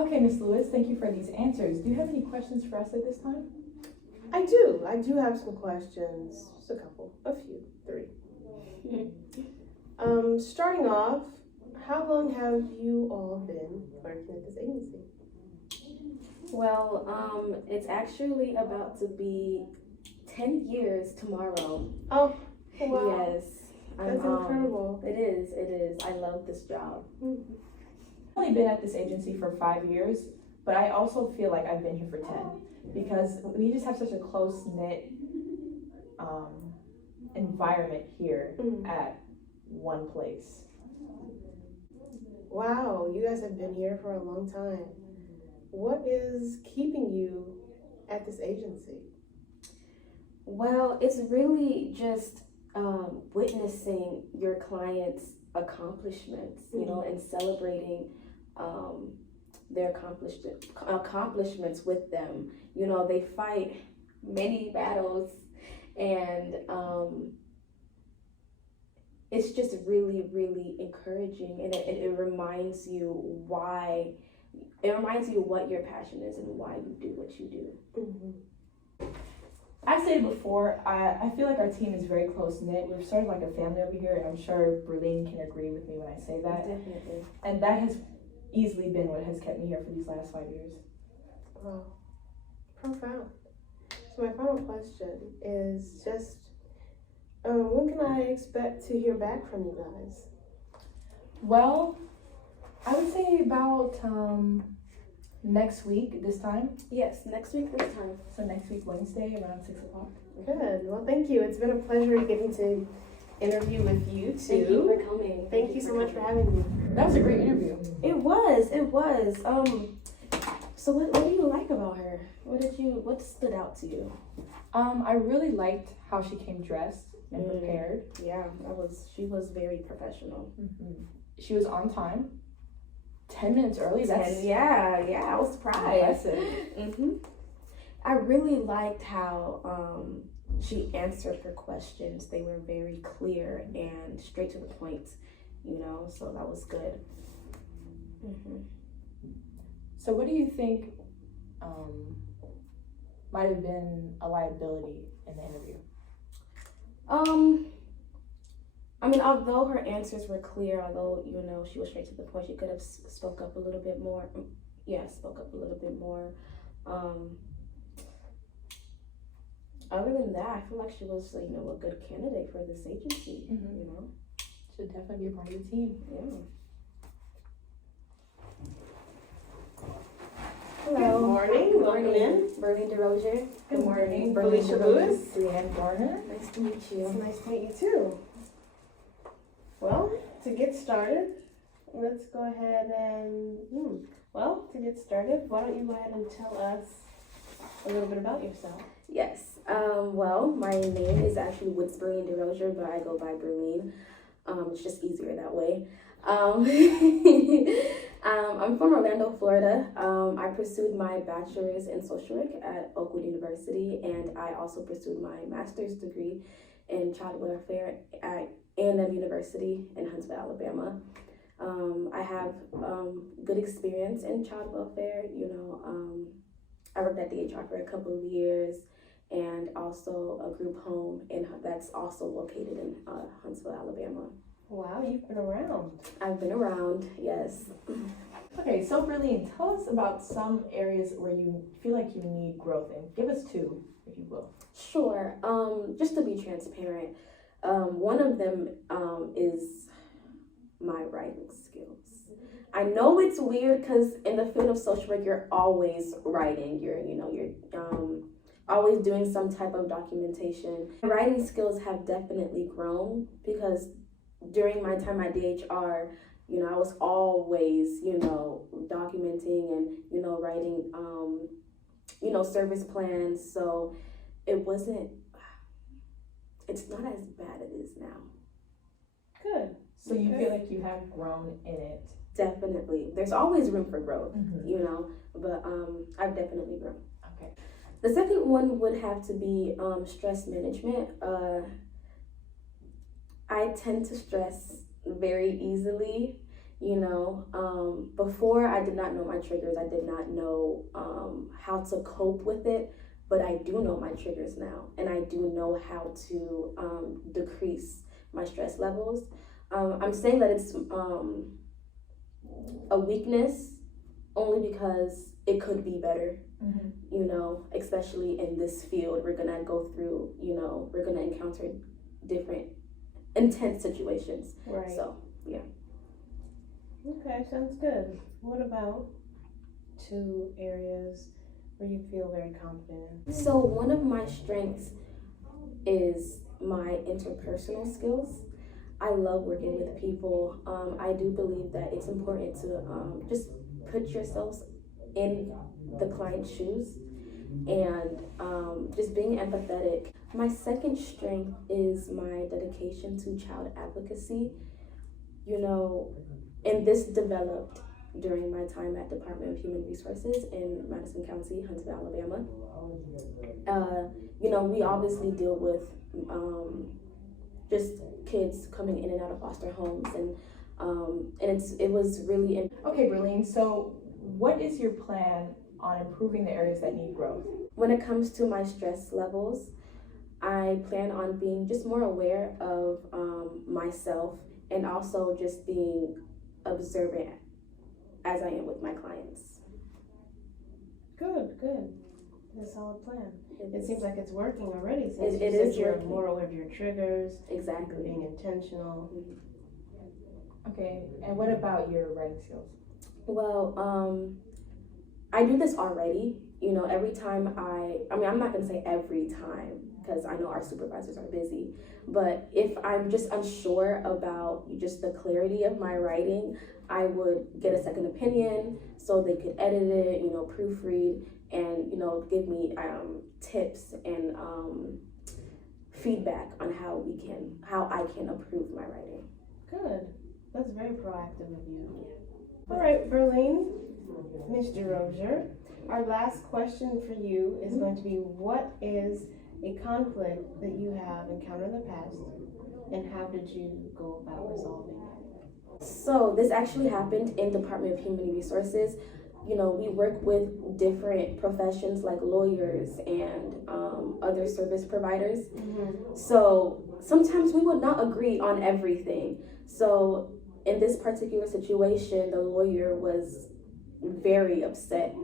Okay, Miss Lewis, thank you for these answers. Do you have any questions for us at this time? I do. I do have some questions. Just a couple. A few. 3. Starting off, how long have you all been working at this agency? Well, it's actually about to be 10 years tomorrow. Oh, wow. Yes. That's incredible. It is. I love this job. Mm-hmm. I've only been at this agency for 5 years, but I also feel like I've been here for 10 because we just have such a close-knit environment here at one place. Wow, you guys have been here for a long time. What is keeping you at this agency? Well, it's really just witnessing your clients' accomplishments, you know, and celebrating their accomplishments with them. You know, they fight many battles, and it's just really, really encouraging, and it reminds you why. It reminds you what your passion is and why you do what you do. Mm-hmm. I stated before, I feel like our team is very close-knit. We're sort of like a family over here, and I'm sure Berlin can agree with me when I say that. Definitely. And that has easily been what has kept me here for these last 5 years. Wow, profound. So my final question is just, when can I expect to hear back from you guys? Well, I would say about next week this time. Yes, next week this time. So next week, Wednesday, around 6 o'clock. Good. Well, thank you. It's been a pleasure getting to interview with you too. Thank you for coming. Thank you so much for having me. That was a great interview. It was. So what do you like about her? What stood out to you? I really liked how she came dressed and prepared. Yeah, she was very professional. Mm-hmm. She was on time. 10 minutes early. Yeah, I was surprised. Impressive. I really liked how she answered her questions. They were very clear and straight to the point, you know, so that was good. So what do you think might have been a liability in the interview? I mean, although her answers were clear, although, you know, she was straight to the point, she could have spoke up a little bit more. Other than that, I feel like she was, you know, a good candidate for this agency, you know. Should definitely be a part of the team. Yeah. Hello. Good morning. Welcome in. Berlin DeRozier. Good morning. Berlin Felicia Lewis. Leanne Garner. Nice to meet you. It's nice to meet you too. Well, to get started, let's go ahead and, why don't you go ahead and tell us a little bit about yourself? Yes. Well, my name is actually Woods Berlin DeRozier, but I go by Berlin. It's just easier that way. I'm from Orlando, Florida. I pursued my bachelor's in social work at Oakwood University, and I also pursued my master's degree in child welfare at A&M University in Huntsville, Alabama. I have good experience in child welfare. You know, I worked at DHR for a couple of years, and also a group home that's also located in Huntsville, Alabama. Wow, you've been around. I've been around, yes. Okay, so Berlin, tell us about some areas where you feel like you need growth in. Give us 2, if you will. Sure. Just to be transparent, one of them is my writing skills. I know it's weird because in the field of social work, you're always writing. You're always doing some type of documentation. My writing skills have definitely grown because during my time at DHR, you know, I was always, you know, documenting and, you know, writing, you know, service plans. So it's not as bad as it is now. Good. So you feel like you have grown in it? Definitely. There's always room for growth, you know, but I've definitely grown. Okay. The second one would have to be stress management. I tend to stress very easily, You know, before I did not know my triggers, I did not know how to cope with it, but I do know my triggers now, and I do know how to decrease my stress levels. I'm saying that it's a weakness only because it could be better. You know, especially in this field, we're gonna go through, you know, we're gonna encounter different intense situations. Right. So, yeah. Okay, sounds good. What about 2 areas where you feel very confident in? So, one of my strengths is my interpersonal skills. I love working with people. I do believe that it's important to just put yourselves in the client's shoes and just being empathetic. My second strength is my dedication to child advocacy. You know, and this developed during my time at Department of Human Resources in Madison County, Huntsville, Alabama. You know, we obviously deal with just kids coming in and out of foster homes, and it was really Okay, Berlene, so what is your plan on improving the areas that need growth? when it comes to my stress levels. I plan on being just more aware of myself, and also just being observant as I am with my clients. Good. That's a solid plan. It seems like it's working already since It you is said you're working. more aware of your triggers, you're Exactly. being intentional. Okay, and what about your writing skills? Well, I do this already. You know, every time I mean, I'm not gonna say every time because I know our supervisors are busy, but if I'm just unsure about just the clarity of my writing, I would get a second opinion so they could edit it, you know, proofread, and, you know, give me tips and feedback on how I can improve my writing. Good. That's very proactive of you. All right, Berlene, Ms. DeRozier, our last question for you is going to be, what is a conflict that you have encountered in the past, and how did you go about resolving it? So this actually happened in Department of Human Resources. You know, we work with different professions like lawyers and other service providers. So sometimes we would not agree on everything. So in this particular situation, the lawyer was very upset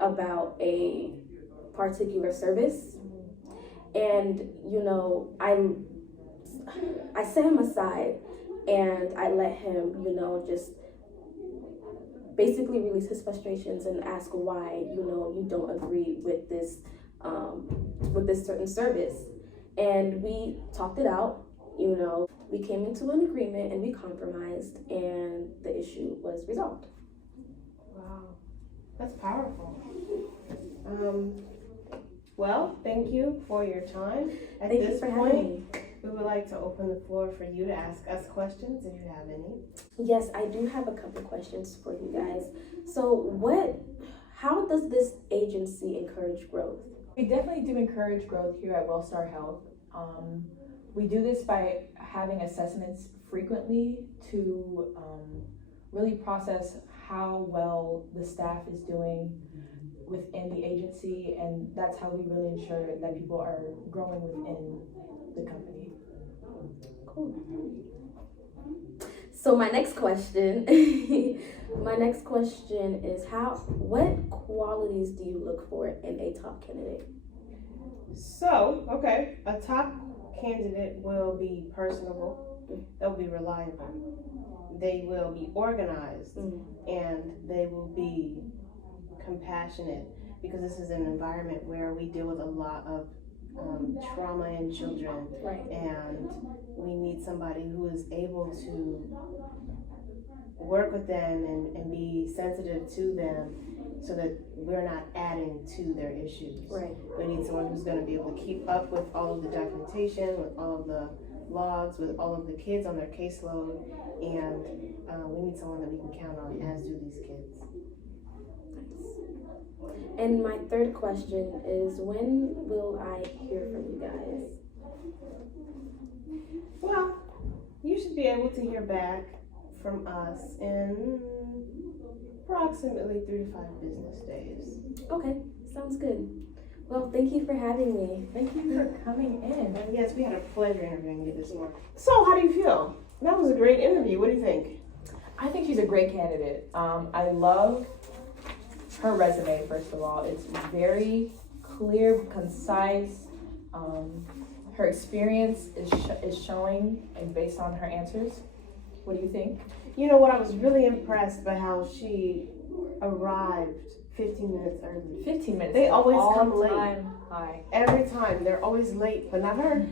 about a particular service, and, you know, I set him aside and I let him, you know, just basically release his frustrations and ask why, you know, you don't agree with this certain service. And we talked it out, you know, we came into an agreement and we compromised, and the issue was resolved. Wow, that's powerful. Well, thank you for your time. At Thank you this for having point, me. we would like to open the floor for you to ask us questions if you have any. Yes, I do have a couple questions for you guys. So how does this agency encourage growth? We definitely do encourage growth here at Wellstar Health. We do this by having assessments frequently to really process how well the staff is doing within the agency, and that's how we really ensure that people are growing within the company. Cool. So my next question, is what qualities do you look for in a top candidate? So, okay, a top candidate will be personable, they'll be reliable, they will be organized, and they will be compassionate, because this is an environment where we deal with a lot of trauma in children, Right. and we need somebody who is able to work with them and be sensitive to them, so that we're not adding to their issues. Right. We need someone who's going to be able to keep up with all of the documentation, with all of the logs, with all of the kids on their caseload, and we need someone that we can count on, as do these kids. And my third question is, when will I hear from you guys? Well, you should be able to hear back from us in approximately 3 to 5 business days. Okay, sounds good. Well, thank you for having me. Thank you for coming in. And yes, we had a pleasure interviewing you this morning. So, how do you feel? That was a great interview. What do you think? I think she's a great candidate. I love her resume, first of all. It's very clear, concise. Her experience is showing and based on her answers. What do you think? You know what? I was really impressed by how she arrived 15 minutes early. 15 minutes. They always come late. All-time high. Every time. They're always late, but not her.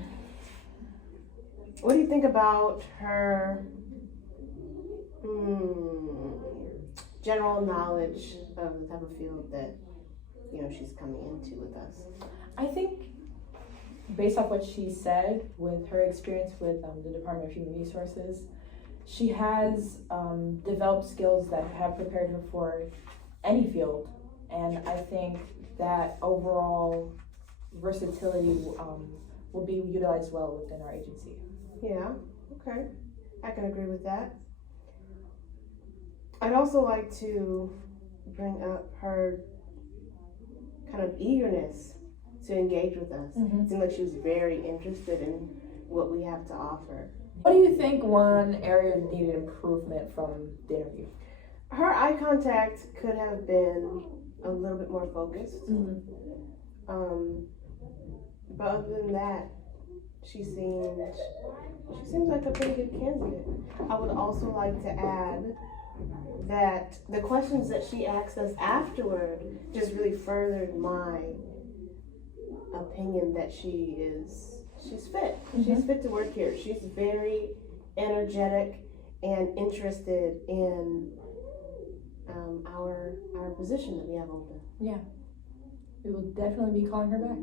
What do you think about her general knowledge of the type of field that, she's coming into with us? I think based off what she said with her experience with the Department of Human Resources, she has developed skills that have prepared her for any field. And I think that overall versatility will be utilized well within our agency. Yeah, okay. I can agree with that. I'd also like to bring up her kind of eagerness to engage with us. It seemed like she was very interested in what we have to offer. What do you think one area needed improvement from the interview? Her eye contact could have been a little bit more focused. But other than that, she seems like a pretty good candidate. I would also like to add that the questions that she asked us afterward just really furthered my opinion that she's fit. She's fit to work here. She's very energetic and interested in our position that we have open. Yeah, we will definitely be calling her back.